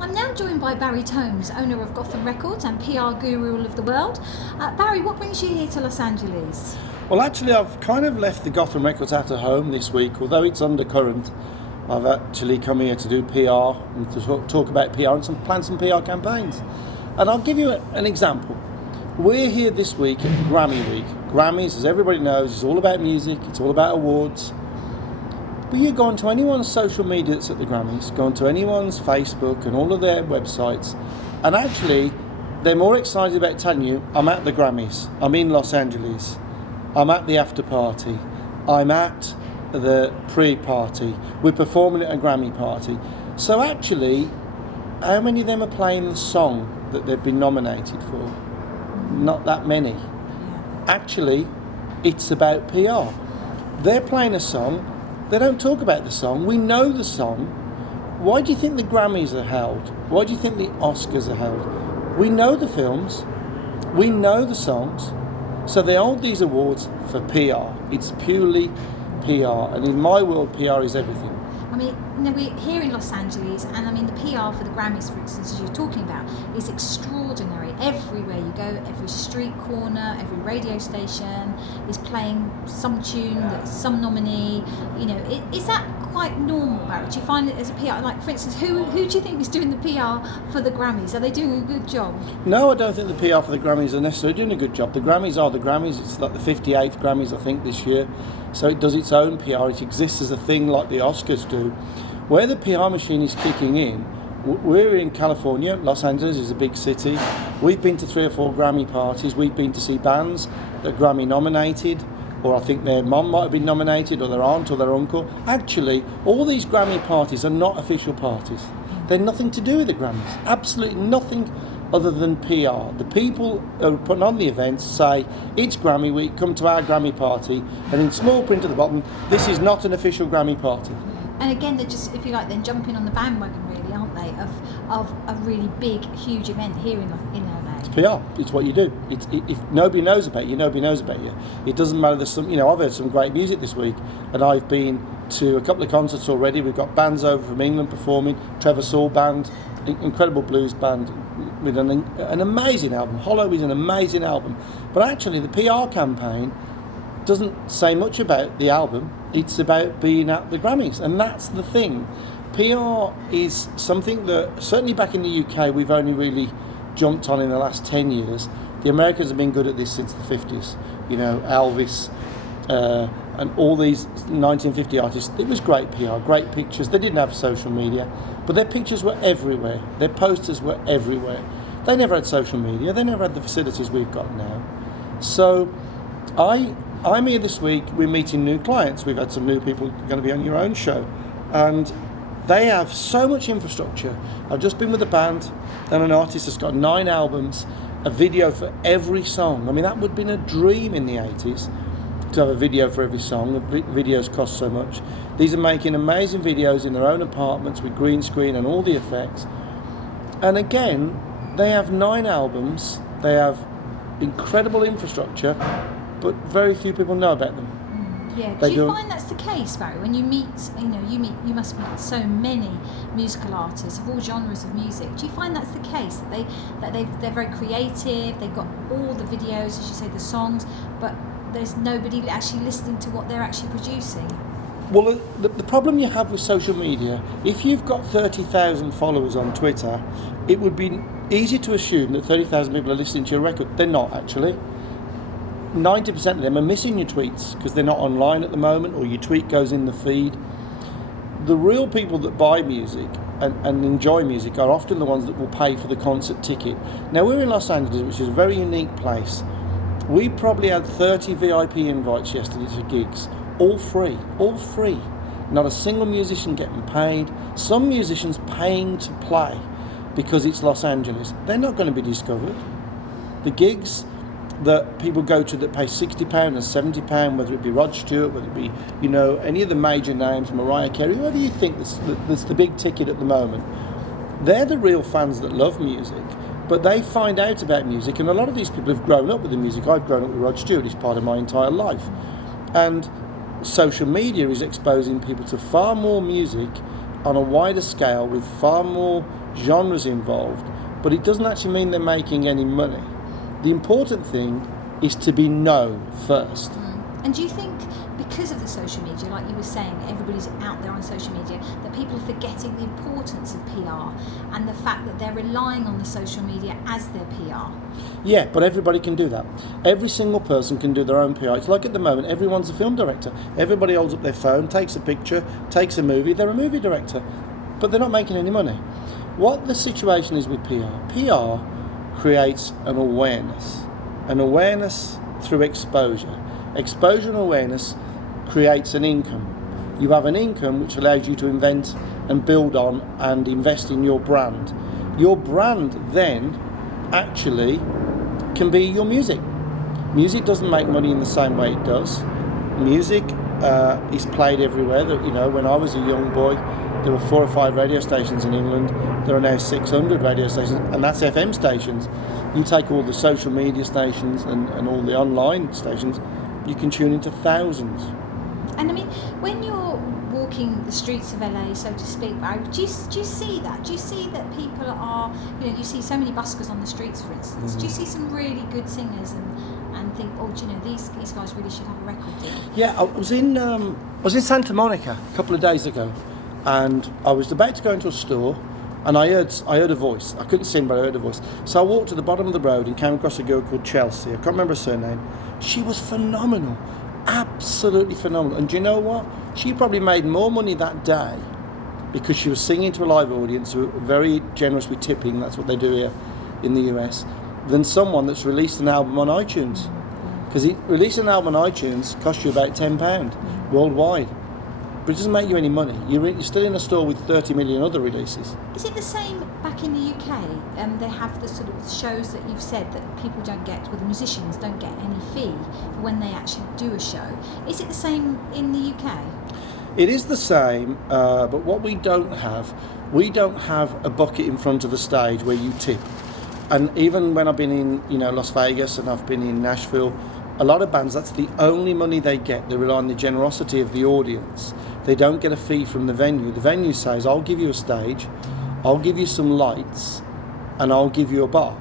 I'm now joined by Barry Tomes, owner of Gotham Records and PR guru of the world. Barry, what brings you here to Los Angeles? Well, actually, I've kind of left the Gotham Records out of home this week, although it's undercurrent. I've actually come here to do PR and to talk about PR and plan some PR campaigns. And I'll give you an example. We're here this week at Grammy Week. Grammys, as everybody knows, is all about music, it's all about awards. But you go onto anyone's social media that's at the Grammys, go onto anyone's Facebook and all of their websites, and actually they're more excited about telling you, I'm at the Grammys, I'm in Los Angeles, I'm at the after party, I'm at the pre-party, we're performing at a Grammy party. So actually, how many of them are playing the song that they've been nominated for? Not that many. Actually, it's about PR. They're playing a song, they don't talk about the song, we know the song. Why do you think the Grammys are held? Why do you think the Oscars are held? We know the films, we know the songs, so they hold these awards for PR. It's purely PR, and in my world, PR is everything. I mean, we're here in Los Angeles, and I mean, the PR for the Grammys, for instance, as you're talking about, is extraordinary. Everywhere you go, every street corner, every radio station is playing some tune that's some nominee. You know, is that quite normal, Barry? Do you find it as a PR? Like, for instance, who do you think is doing the PR for the Grammys? Are they doing a good job? No, I don't think the PR for the Grammys are necessarily doing a good job. The Grammys are the Grammys. It's like the 58th Grammys, I think, this year. So it does its own PR. It exists as a thing like the Oscars do. Where the PR machine is kicking in, we're in California. Los Angeles is a big city. We've been to 3 or 4 Grammy parties. We've been to see bands that are Grammy nominated, or I think their mum might have been nominated, or their aunt or their uncle. Actually, all these Grammy parties are not official parties. They're nothing to do with the Grammys. Absolutely nothing other than PR. The people who are putting on the events say, it's Grammy Week, come to our Grammy party, and in small print at the bottom, this is not an official Grammy party. And again, they're just, if you like, then jumping on the bandwagon, really, aren't they, of a really big, huge event here in LA. It's PR. It's what you do. If nobody knows about you, nobody knows about you. It doesn't matter. There's some, I've heard some great music this week, and I've been to a couple of concerts already. We've got bands over from England performing. Trevor Saul Band, incredible blues band with an amazing album. Hollow is an amazing album, but actually the PR campaign doesn't say much about the album. It's about being at the Grammys, and that's the thing. PR is something that, certainly back in the UK, we've only really jumped on in the last 10 years. The Americans have been good at this since the 50s. Elvis and all these 1950 artists. It was great PR, great pictures. They didn't have social media, but their pictures were everywhere. Their posters were everywhere. They never had social media. They never had the facilities we've got now. So I'm here this week. We're meeting new clients. We've had some new people going to be on your own show, and they have so much infrastructure. I've just been with a band and an artist that's got 9 albums, a video for every song. I mean, that would have been a dream in the 80s to have a video for every song. The videos cost so much. These are making amazing videos in their own apartments with green screen and all the effects. And again, they have 9 albums. They have incredible infrastructure, but very few people know about them. Yeah, do you find that's the case, Barry? When you meet, you must meet so many musical artists of all genres of music. Do you find that's the case, that they're very creative, they've got all the videos, as you say, the songs, but there's nobody actually listening to what they're actually producing? Well, the problem you have with social media, if you've got 30,000 followers on Twitter, it would be easy to assume that 30,000 people are listening to your record. They're not, actually. 90% of them are missing your tweets because they're not online at the moment, or your tweet goes in the feed. The real people that buy music and enjoy music are often the ones that will pay for the concert ticket. Now, we're in Los Angeles, which is a very unique place. We probably had 30 VIP invites yesterday to gigs, all free. Not a single musician getting paid. Some musicians paying to play because it's Los Angeles. They're not going to be discovered. The gigs that people go to that pay £60 and £70, whether it be Rod Stewart, whether it be, any of the major names, Mariah Carey, whoever you think that's the big ticket at the moment, they're the real fans that love music, but they find out about music, and a lot of these people have grown up with the music. I've grown up with Rod Stewart, he's part of my entire life. And social media is exposing people to far more music on a wider scale with far more genres involved, but it doesn't actually mean they're making any money. The important thing is to be known first. And do you think, because of the social media, like you were saying, everybody's out there on social media, that people are forgetting the importance of PR and the fact that they're relying on the social media as their PR? Yeah, but everybody can do that. Every single person can do their own PR. It's like at the moment, everyone's a film director. Everybody holds up their phone, takes a picture, takes a movie. They're a movie director, but they're not making any money. What the situation is with PR creates an awareness through exposure. Exposure and awareness creates an income. You have an income which allows you to invent and build on and invest in your brand. Your brand then actually can be your music. Music doesn't make money in the same way it does. Music is played everywhere. When I was a young boy, there were 4 or 5 radio stations in England. There are now 600 radio stations, and that's FM stations. You take all the social media stations and all the online stations, you can tune into thousands. And I mean, when you're walking the streets of LA, so to speak, do you see that? Do you see that people are, you see so many buskers on the streets, for instance. Mm-hmm. Do you see some really good singers and think, these guys really should have a record deal? Yeah, I was in Santa Monica a couple of days ago, and I was about to go into a store, and I heard a voice. I couldn't sing, but I heard a voice. So I walked to the bottom of the road and came across a girl called Chelsea. I can't remember her surname. She was phenomenal, absolutely phenomenal. And do you know what? She probably made more money that day because she was singing to a live audience who were very generous with tipping. That's what they do here in the US, than someone that's released an album on iTunes. Because releasing an album on iTunes costs you about £10 worldwide. But it doesn't make you any money. You're still in a store with 30 million other releases. Is it the same back in the UK? They have the sort of shows that you've said that people don't get, well, the musicians don't get any fee when they actually do a show. Is it the same in the UK? It is the same, but what we don't have a bucket in front of the stage where you tip. And even when I've been in, Las Vegas and I've been in Nashville, a lot of bands, that's the only money they get. They rely on the generosity of the audience. They don't get a fee from the venue. The venue says, I'll give you a stage, I'll give you some lights, and I'll give you a bar.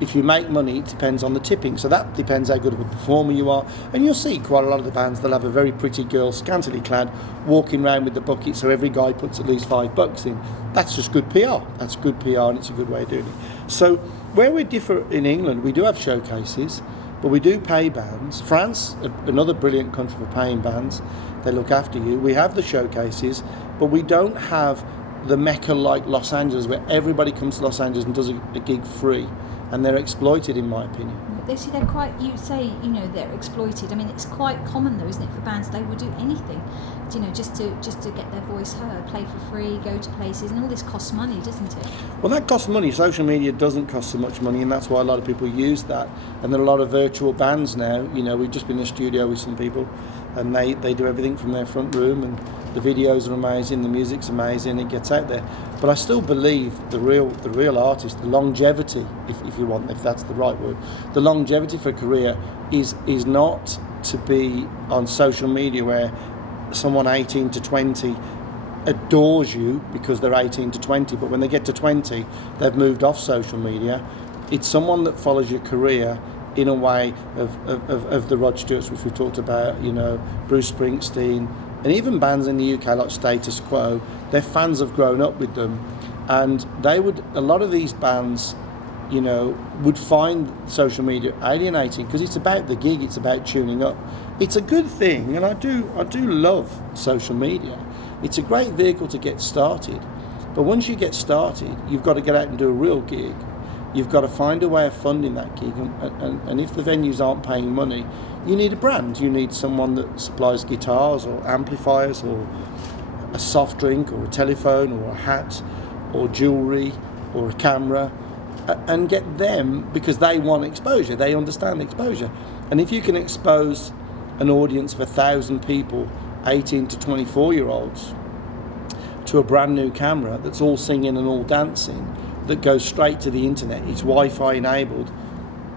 If you make money, it depends on the tipping. So that depends how good of a performer you are. And you'll see quite a lot of the bands, they'll have a very pretty girl, scantily clad, walking around with the bucket, so every guy puts at least $5 in. That's just good PR. That's good PR, and it's a good way of doing it. So where we differ in England, we do have showcases, but we do pay bands. France, another brilliant country for paying bands. They look after you. We have the showcases, but we don't have the mecca like Los Angeles, where everybody comes to Los Angeles and does a gig free, and they're exploited, in my opinion. They're quite, you say, they're exploited. I mean, it's quite common though, isn't it, for bands? They will do anything, just to get their voice heard, play for free, go to places, and all this costs money, doesn't it? Well, that costs money. Social media doesn't cost so much money, and that's why a lot of people use that. And there are a lot of virtual bands now. We've just been in the studio with some people, and they do everything from their front room, and the videos are amazing, the music's amazing, it gets out there. But I still believe the real artist, the longevity, if you want, if that's the right word, the longevity for a career is not to be on social media where someone 18 to 20 adores you because they're 18 to 20, but when they get to 20, they've moved off social media. It's someone that follows your career in a way of the Rod Stewarts, which we talked about, Bruce Springsteen, and even bands in the UK like Status Quo. Their fans have grown up with them, and a lot of these bands, would find social media alienating because it's about the gig, it's about tuning up. It's a good thing, and I do love social media. It's a great vehicle to get started, but once you get started, you've got to get out and do a real gig. You've got to find a way of funding that gig, and if the venues aren't paying money, you need a brand. You need someone that supplies guitars or amplifiers or a soft drink or a telephone or a hat or jewellery or a camera, and get them, because they want exposure. They understand exposure. And if you can expose an audience of 1,000 people, 18 to 24-year-olds, to a brand new camera that's all singing and all dancing, that goes straight to the internet, it's Wi-Fi enabled,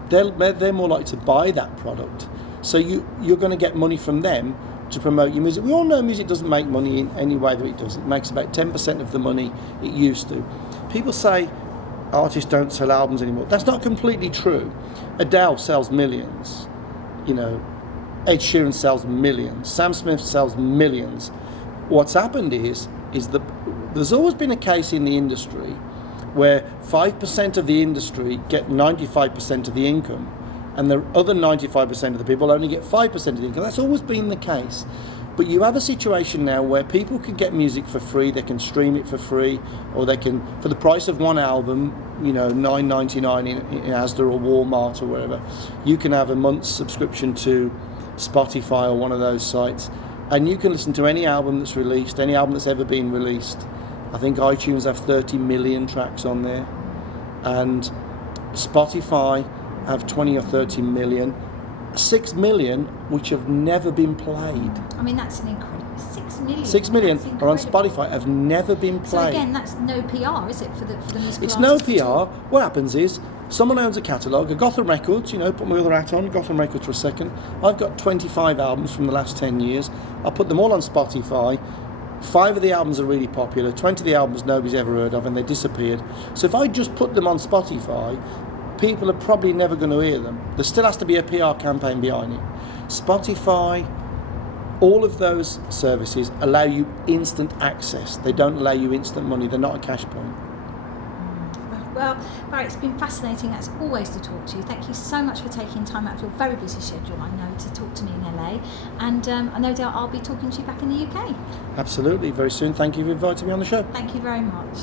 they're more likely to buy that product. So you're going to get money from them to promote your music. We all know music doesn't make money in any way that it does. It makes about 10% of the money it used to. People say artists don't sell albums anymore. That's not completely true. Adele sells millions. You know, Ed Sheeran sells millions. Sam Smith sells millions. What's happened is that there's always been a case in the industry where 5% of the industry get 95% of the income, and the other 95% of the people only get 5% of the income. That's always been the case. But you have a situation now where people can get music for free, they can stream it for free, or they can, for the price of one album, you know, $9.99 in Asda or Walmart or wherever, you can have a month's subscription to Spotify or one of those sites, and you can listen to any album that's released, any album that's ever been released. I think iTunes have 30 million tracks on there, and Spotify have 20 or 30 million. 6 million which have never been played. I mean, that's an incredible 6 million. 6 million are on Spotify, have never been played. So again, that's no PR, is it, for the musical It's no artists at all? PR. What happens is someone owns a catalogue, a Gotham Records, you know, put my other hat on, Gotham Records for a second. I've got 25 albums from the last 10 years. I put them all on Spotify. 5 of the albums are really popular, 20 of the albums nobody's ever heard of, and they disappeared. So if I just put them on Spotify, people are probably never going to hear them. There still has to be a PR campaign behind it. Spotify, all of those services allow you instant access. They don't allow you instant money. They're not a cash point. Well, Barry, it's been fascinating as always to talk to you. Thank you so much for taking time out of your very busy schedule, I know, to talk to me in LA. And I no doubt I'll be talking to you back in the UK. Absolutely, very soon. Thank you for inviting me on the show. Thank you very much.